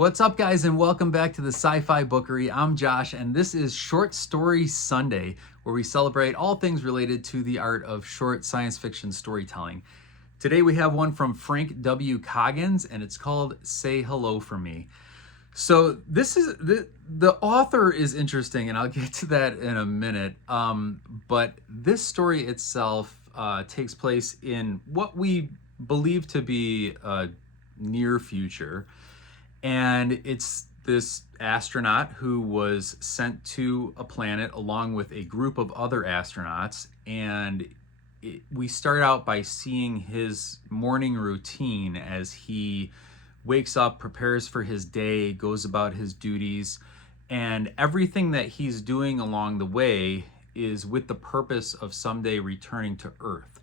What's up, guys, and welcome back to the Sci Fi Bookery. I'm Josh, and this is Short Story Sunday, where we celebrate all things related to the art of short science fiction storytelling. Today we have one from Frank W Coggins, and it's called Say Hello for Me. So this is the author is interesting, and I'll get to that in a minute. But this story itself takes place in what we believe to be a near future. And it's this astronaut who was sent to a planet along with a group of other astronauts. And we start out by seeing his morning routine as he wakes up, prepares for his day, goes about his duties. And everything that he's doing along the way is with the purpose of someday returning to Earth.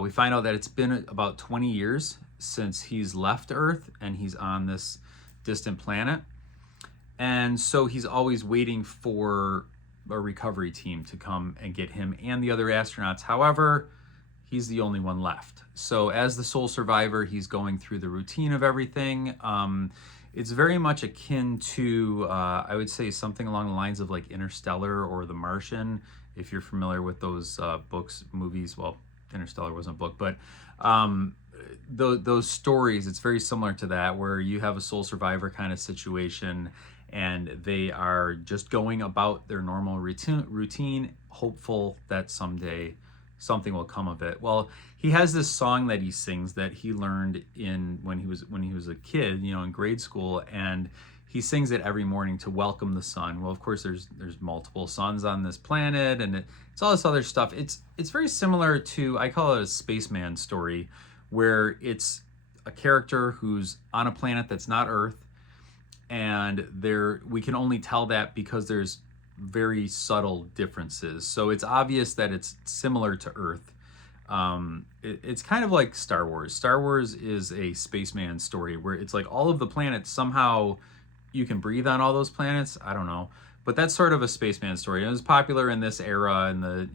We find out that it's been about 20 years since he's left Earth and he's on this distant planet, and so he's always waiting for a recovery team to come and get him and the other astronauts. However, he's the only one left. So as the sole survivor, he's going through the routine of everything. It's very much akin to I would say something along the lines of like Interstellar or The Martian, if you're familiar with those books, movies. Well, Interstellar wasn't a book, but those stories, it's very similar to that, where you have a sole survivor kind of situation and they are just going about their normal routine, hopeful that someday something will come of it. Well, he has this song that he sings that he learned when he was a kid, in grade school, and he sings it every morning to welcome the sun. Well, of course, there's multiple suns on this planet, and it's all this other stuff. It's very similar to, I call it a spaceman story, where it's a character who's on a planet that's not Earth, and we can only tell that because there's very subtle differences. So it's obvious that it's similar to Earth. It's kind of like Star Wars. Star Wars is a spaceman story where it's like all of the planets, somehow you can breathe on all those planets. I don't know. But that's sort of a spaceman story. It was popular in this era in the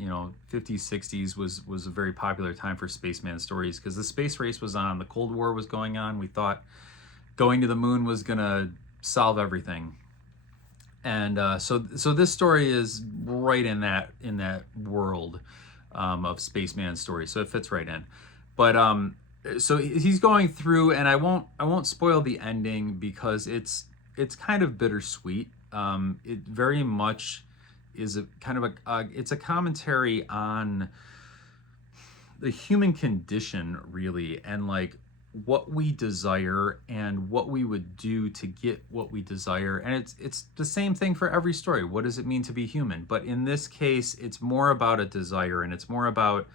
50s, 60s was a very popular time for spaceman stories because the space race was on, the Cold War was going on. We thought going to the moon was gonna solve everything. And so this story is right in that world of spaceman stories. So it fits right in. But so he's going through, and I won't spoil the ending because it's kind of bittersweet. It very much is a kind of it's a commentary on the human condition, really, and like what we desire and what we would do to get what we desire. And it's the same thing for every story. What does it mean to be human? But in this case, it's more about a desire, and it's more about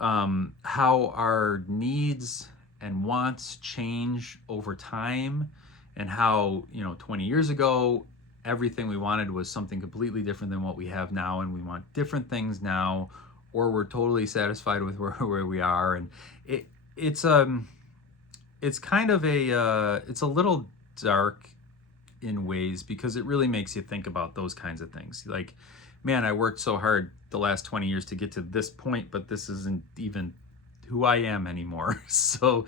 how our needs and wants change over time, and how 20 years ago everything we wanted was something completely different than what we have now, and we want different things now, or we're totally satisfied with where we are. And it's kind of it's a little dark in ways because it really makes you think about those kinds of things. Like, man, I worked so hard the last 20 years to get to this point, but this isn't even who I am anymore. So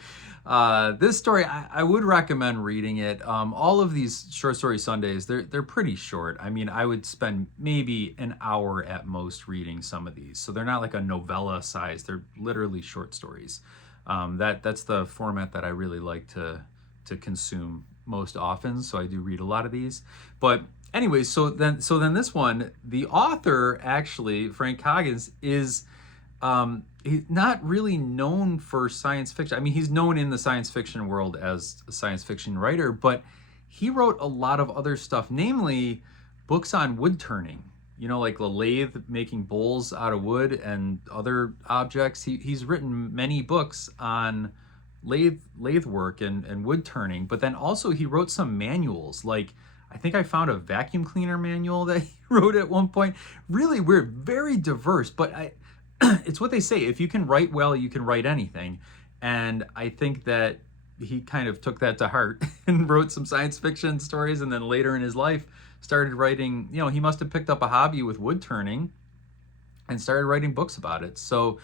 this story, I would recommend reading it. All of these short story Sundays, they're pretty short. I mean, I would spend maybe an hour at most reading some of these. So they're not like a novella size. They're literally short stories. That's the format that I really like to consume most often. So I do read a lot of these. But anyways, so then this one, the author actually, Frank Coggins, is he's not really known for science fiction. I mean, he's known in the science fiction world as a science fiction writer, but he wrote a lot of other stuff, namely books on wood turning, like the lathe, making bowls out of wood and other objects. He's written many books on lathe work and wood turning, but then also he wrote some manuals. Like, I think I found a vacuum cleaner manual that he wrote at one point. Really weird, very diverse, but it's what they say, if you can write well, you can write anything. And I think that he kind of took that to heart and wrote some science fiction stories, and then later in his life started writing, he must have picked up a hobby with wood turning and started writing books about it. So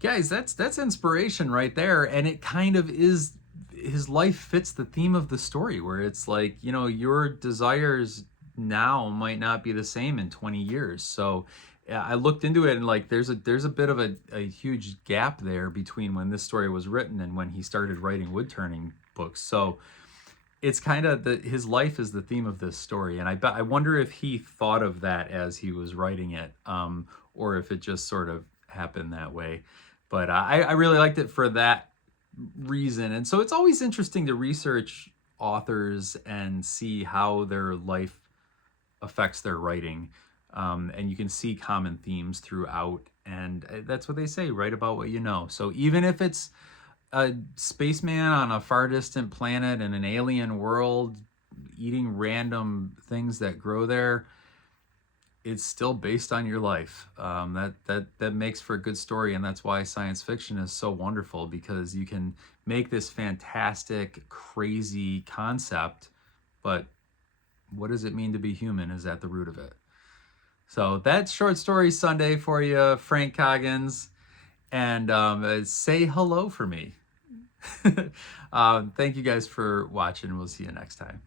guys, that's inspiration right there. And it kind of is his life fits the theme of the story, where it's like, you know, your desires now might not be the same in 20 years. So yeah, I looked into it, and like there's a bit of a huge gap there between when this story was written and when he started writing wood turning books. So it's kind of his life is the theme of this story, and I wonder if he thought of that as he was writing it, or if it just sort of happened that way. But I really liked it for that reason. And so it's always interesting to research authors and see how their life affects their writing. And you can see common themes throughout. And that's what they say, write about what you know. So even if it's a spaceman on a far distant planet in an alien world eating random things that grow there, it's still based on your life. That makes for a good story, and that's why science fiction is so wonderful, because you can make this fantastic, crazy concept, but what does it mean to be human is at the root of it. So that's Short Story Sunday for you, Frank Coggins, and say hello for me. Thank you guys for watching. We'll see you next time.